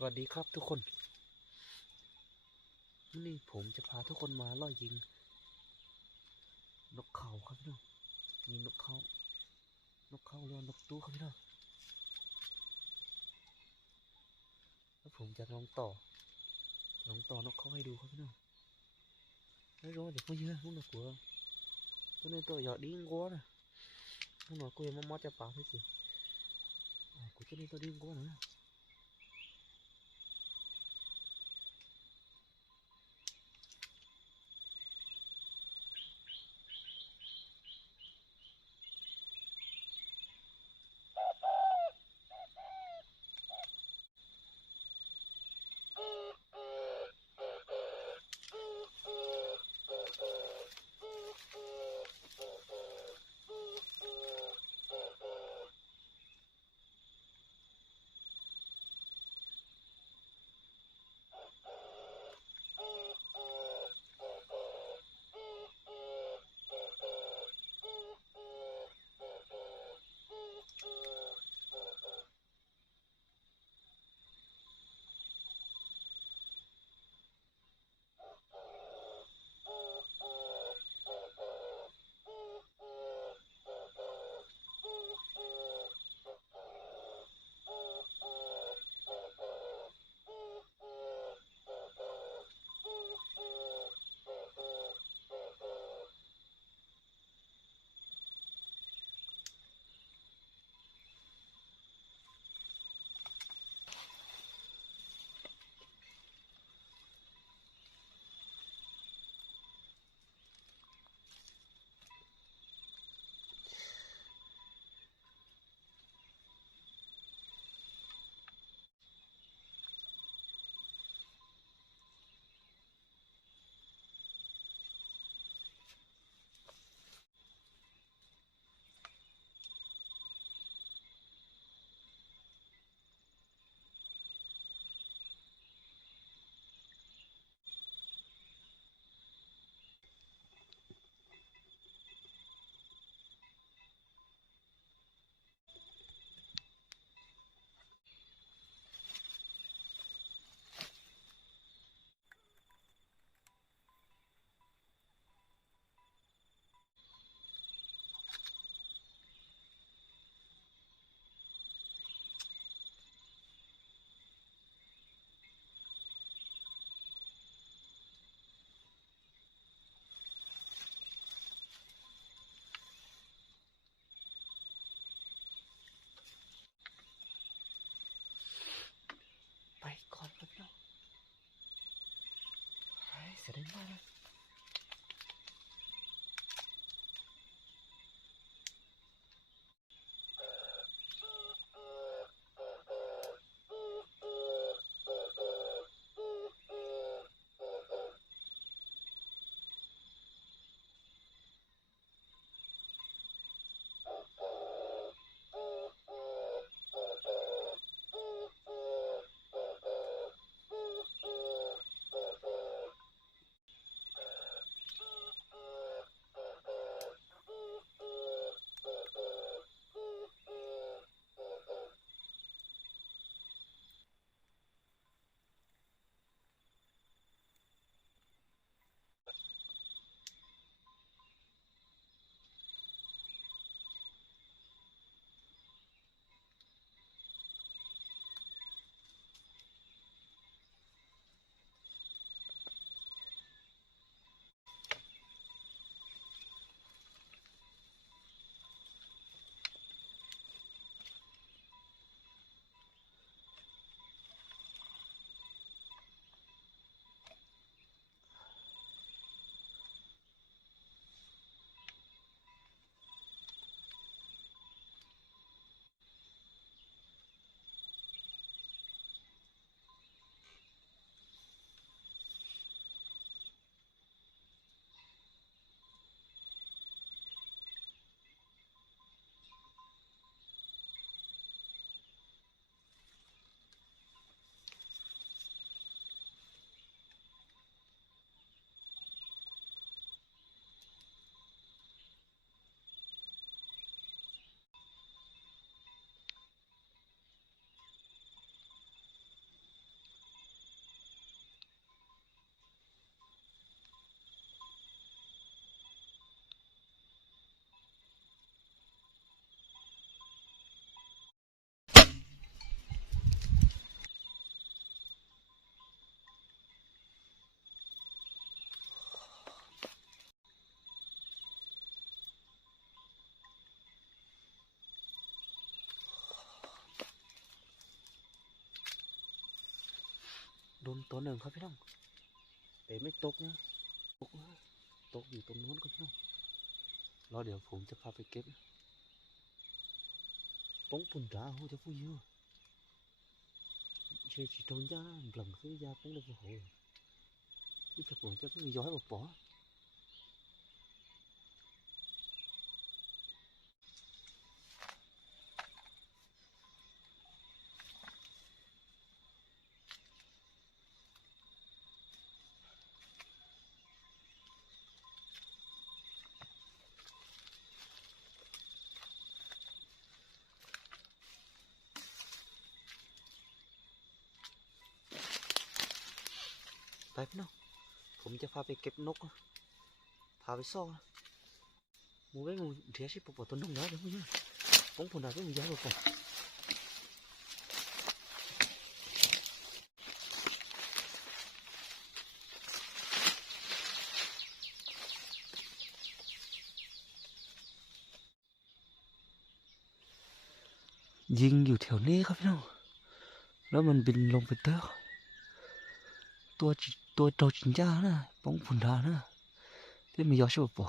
สวัสดีครับทุกคนนี่ผมจะพาทุกคนมาล่อยิงนกเขาครับพี่น้องยิงนกเขาเรือนกตู้ครับพี่น้องแล้วผมจะลองต่อนกเขาให้ดูครับพี่น้องไม่รู้เดี๋ยวเขาเยอะพวกนกกัวcho nên tôi giờ điên quá nè không nói cô em mót cho bảo thế gì của cho nên tôi điên quá nữa ดนตัวหนึ่งครับพี่น้องแต่ไม่ตกนะตกนะตกอยู่ตรงนู้นครับพี่น้องรอเดี๋ยวผมจะพาไปเก็บป้องปุ่นร้าหูจะพูดเยอะเชื่อchỉ trong da lần thứ da cũng được hồi ít thật buồn cho cái người giỏi bỏ ไปพี่น้องผมจะพาไปเก็บนกพาไปซ่อมูไว้มูเดี๋ยวสิปปต้นนกแล้วเดี๋ยวมึงผมผลได้ก็มีย้ายปปยิงอยู่แถวนี้ครับพี่น้องแล้วมันบินลงไปเตอตัวโตจินจ้านะป้องผุนดานะที่มียอดชิบปอ